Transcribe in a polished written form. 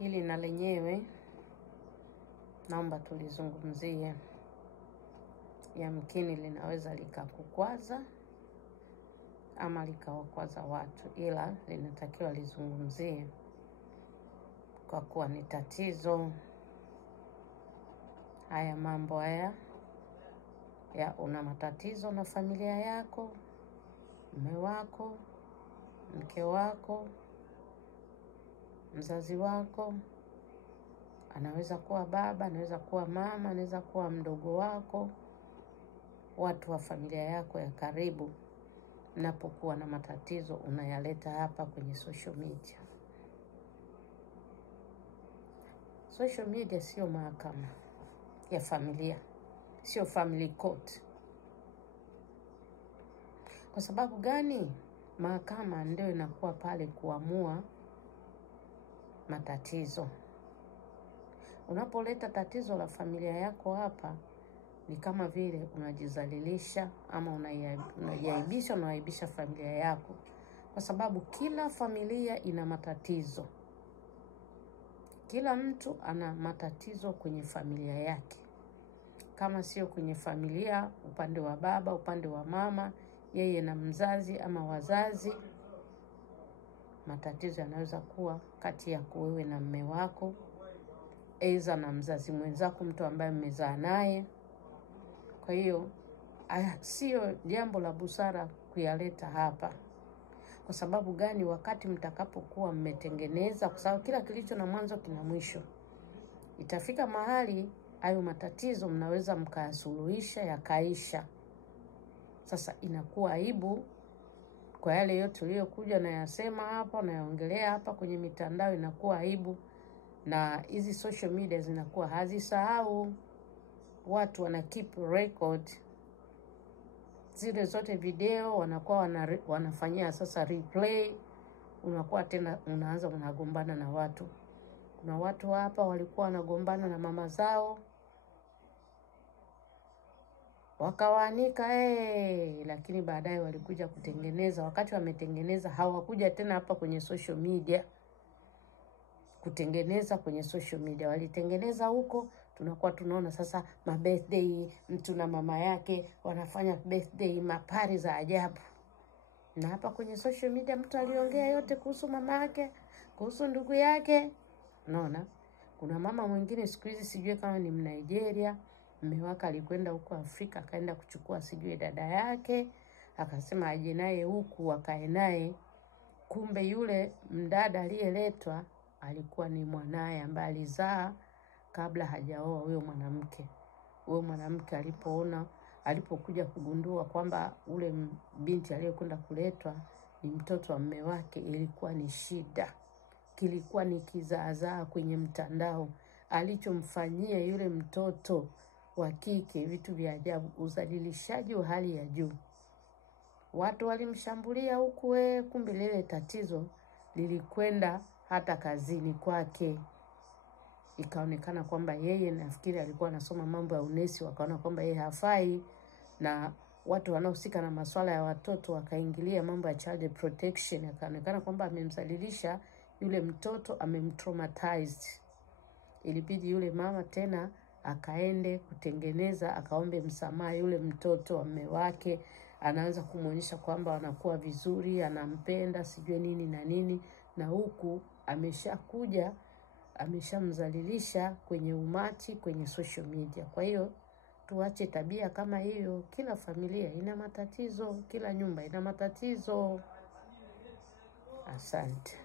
Hili na lenyewe naomba tulizungumzie. Yamkini linaweza likakukwaza ama likawakwaza watu, ila linatakiwa lizungumzie kwa kuwa ni tatizo. Haya mambo haya ya una matatizo na familia yako, mume wako, mke wako, mzazi wako, anaweza kuwa baba, anaweza kuwa mama, anaweza kuwa mdogo wako, watu wa familia yako ya karibu. Mnapokuwa na matatizo unayaleta hapa kwenye social media. Social media sio mahakama ya familia, sio family court. Kwa sababu gani? Mahakama ndio inakuwa pale kuamua matatizo. Unapoleta tatizo la familia yako hapa, ni kama vile unajizalilisha ama unayaibisha familia yako. Kwa sababu kila familia ina matatizo. Kila mtu ana matatizo kwenye familia yake. Kama sio kwenye familia, upande wa baba, upande wa mama, yeye na mzazi ama wazazi, matatizo yanaweza kuwa kati ya wewe na mume wako, aidha na mzazi mwenzako, mtu ambaye mmezaa naye. Kwa hiyo sio jambo la busara kuyaleta hapa. Kwa sababu gani? Wakati mtakapokuwa mmetengeneza, kwa sababu kila kilicho na mwanzo kina mwisho, itafika mahali hayo matatizo mnaweza mkayasuluhisha yakaisha. Sasa inakuwa aibu kwa yale yote uliyokuja na yasema hapa na yaongelea hapa kwenye mitandao, inakuwa aibu. Na hizi social media zinakuwa hazisahau, watu wana keep record zile zote video, wanakuwa wanafanyia sasa replay. Unakuwa tena unaanza unagombana na watu. Kuna watu hapa walikuwa wanagombana na mama zao, wakawaanika lakini baadaye walikuja kutengeneza. Wakati wametengeneza, hawakuja tena hapa kwenye social media kutengeneza kwenye social media. Walitengeneza huko, tunakuwa tunaona sasa birthday, mtu na mama yake wanafanya birthday, mapari za ajabu. Na hapa kwenye social media mtu aliongea yote kuhusu mama yake, kuhusu ndugu yake. Unaona? Kuna mama mwingine siku hizi sijui kama ni Mnigeria, mume wake alikwenda huko Afrika, akaenda kuchukua sijui dada yake, akasema aje naye huku akae naye. Kumbe yule mdada aliyeletwa alikuwa ni mwanae ambaye alizaa kabla hajaoa huyo mwanamke. Huyo mwanamke alipokuja kugundua kwamba ule binti aliyekwenda kuletwa ni mtoto wa mume wake, ilikuwa ni shida. Kilikuwa ni kizaazaa kwenye mtandao. Alichomfanyia yule mtoto wa kike vitu vya ajabu, uzalilishaji wa hali ya juu. Watu walimshambulia huku, kumbe lile tatizo lilikwenda hata kazini kwake. Ikaonekana kwamba yeye, nafikiri alikuwa anasoma mambo ya unesi, wakaona kwamba yeye hafai, na watu wanaohusika na masuala ya watoto wakaingilia mambo ya child protection. Ikaonekana kwamba amemzalilisha yule mtoto, amemtraumatize. Ilibidi yule mama tena akaende kutengeneza, akaombe msamaha yule mtoto wa mume wake. Anaanza kumuonyesha kwamba wanakuwa vizuri, anampenda, sijue nini na nini, na huku ameshakuja ameshamzalilisha kwenye umati, kwenye social media. Kwa hiyo tuache tabia kama hiyo. Kila familia ina matatizo, kila nyumba ina matatizo. Asante.